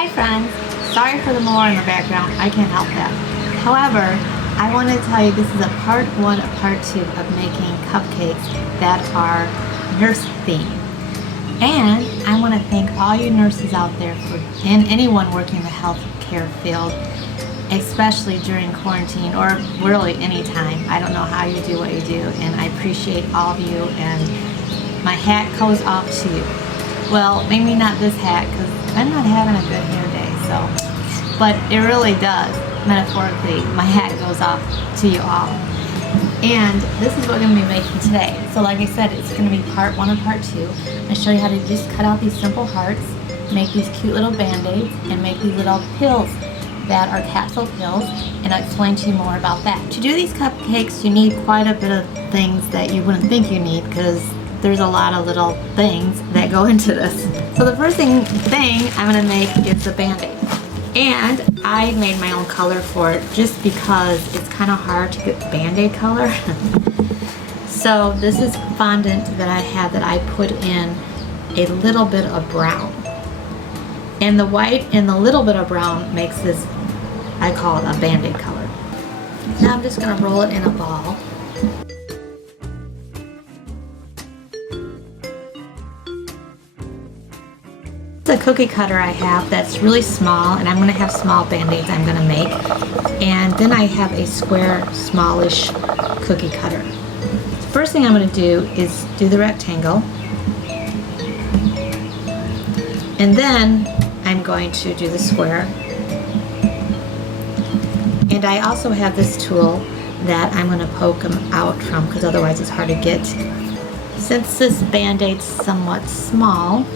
Hi friends, sorry for the mower in the background, I can't help that. However, I want to tell you this is a part 1 of part 2 of making cupcakes that are nurse themed. And I want to thank all you nurses out there and anyone working in the healthcare field, especially during quarantine or really any time. I don't know how you do what you do, and I appreciate all of you, and my hat goes off to you. Well, maybe not this hat because I'm not having a good hair day, so, but it really does, metaphorically, my hat goes off to you all. And this is what I'm going to be making today. So like I said, it's going to be part 1 and part 2. I'm going to show you how to just cut out these simple hearts, make these cute little band-aids, and make these little pills that are capsule pills, and I'll explain to you more about that. To do these cupcakes, you need quite a bit of things that you wouldn't think you need because there's a lot of little things that go into this. So the first thing I'm going to make is the band-aid. And I made my own color for it just because it's kind of hard to get band-aid color. So this is fondant that I have that I put in a little bit of brown. And the white and the little bit of brown makes this, I call it a band-aid color. Now I'm just going to roll it in a ball. The cookie cutter I have that's really small, and I'm going to have small band-aids I'm going to make, and then I have a square smallish cookie cutter. The first thing I'm going to do is do the rectangle, and then I'm going to do the square. And I also have this tool that I'm going to poke them out from because otherwise it's hard to get. Since this band-aid's somewhat small,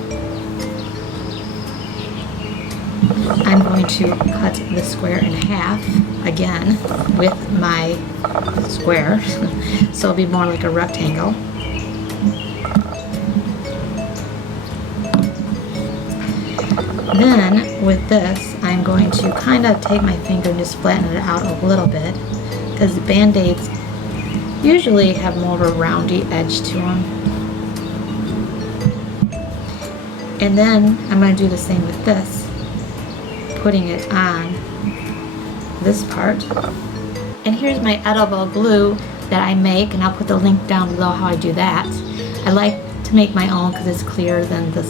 I'm going to cut the square in half again with my square, so it'll be more like a rectangle. Then with this, I'm going to kind of take my finger and just flatten it out a little bit because band-aids usually have more of a roundy edge to them. And then I'm going to do the same with this, putting it on this part. And here's my edible glue that I make, and I'll put the link down below how I do that. I like to make my own because it's clearer than the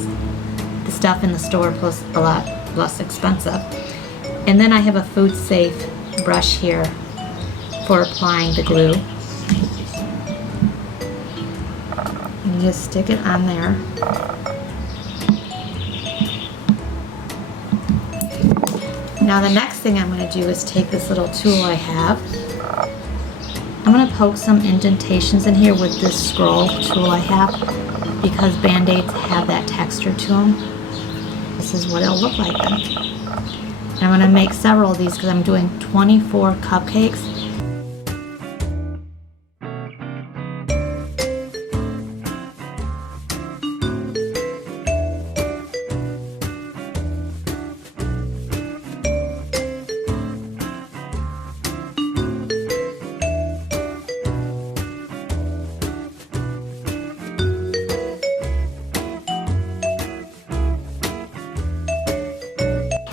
stuff in the store, plus a lot less expensive. And then I have a food safe brush here for applying the glue. And you just stick it on there. Now the next thing I'm going to do is take this little tool I have. I'm going to poke some indentations in here with this scroll tool I have because band-aids have that texture to them. This is what it'll look like then. And I'm going to make several of these because I'm doing 24 cupcakes.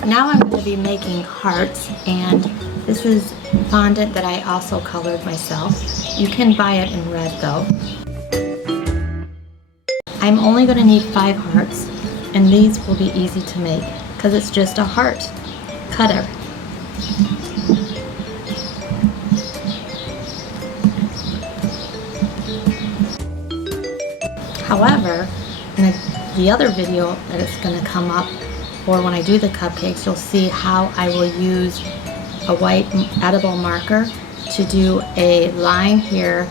Now I'm going to be making hearts, and this is fondant that I also colored myself. You can buy it in red though. I'm only going to need 5 hearts, and these will be easy to make because it's just a heart cutter. However, in the other video that it's going to come up, or when I do the cupcakes, you'll see how I will use a white edible marker to do a line here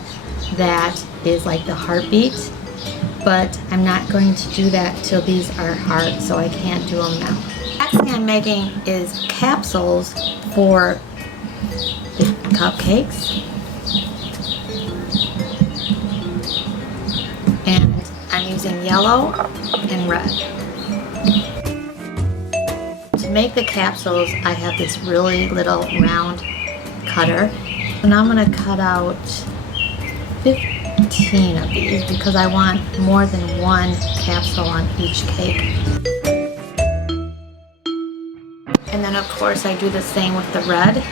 that is like the heartbeat, but I'm not going to do that till these are hard, so I can't do them now. Next thing I'm making is capsules for the cupcakes, and I'm using yellow and red. To make the capsules, I have this really little round cutter. So now I'm going to cut out 15 of these because I want more than one capsule on each cake. And then of course I do the same with the red.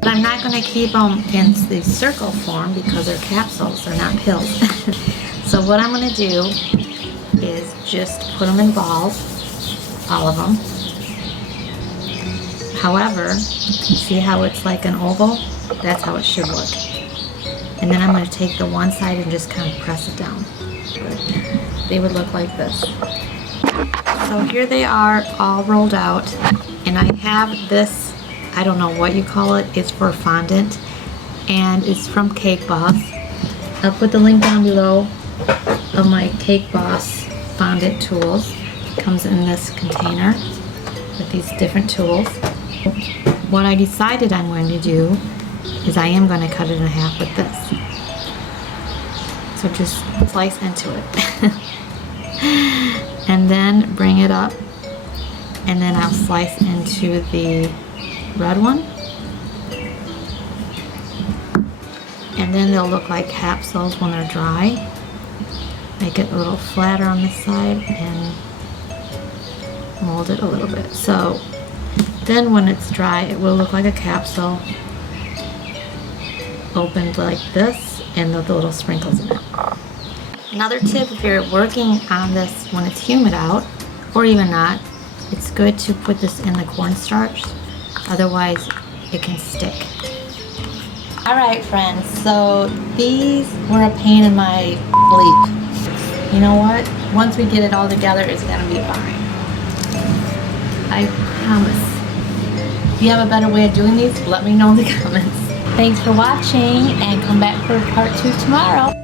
But I'm not going to keep them in the circle form because they're capsules, they're not pills. So what I'm going to do is just put them in balls, all of them. However, see how it's like an oval? That's how it should look. And then I'm going to take the one side and just kind of press it down. They would look like this. So here they are all rolled out, and I have this, I don't know what you call it, it's for fondant, and it's from Cake Boss. I'll put the link down below of my Cake Boss fondant tools. It comes in this container with these different tools. What I decided I'm going to do is I am going to cut it in half with this. So just slice into it. And then bring it up, and then I'll slice into the red one. And then they'll look like capsules when they're dry. Make it a little flatter on this side and mold it a little bit. So then when it's dry, it will look like a capsule opened like this, and the little sprinkles in it. Another tip, if you're working on this when it's humid out, or even not, it's good to put this in the cornstarch, otherwise it can stick. Alright friends, so these were a pain in my bleep. You know what? Once we get it all together, it's gonna be fine. I promise. If you have a better way of doing these, let me know in the comments. Thanks for watching, and come back for part 2 tomorrow.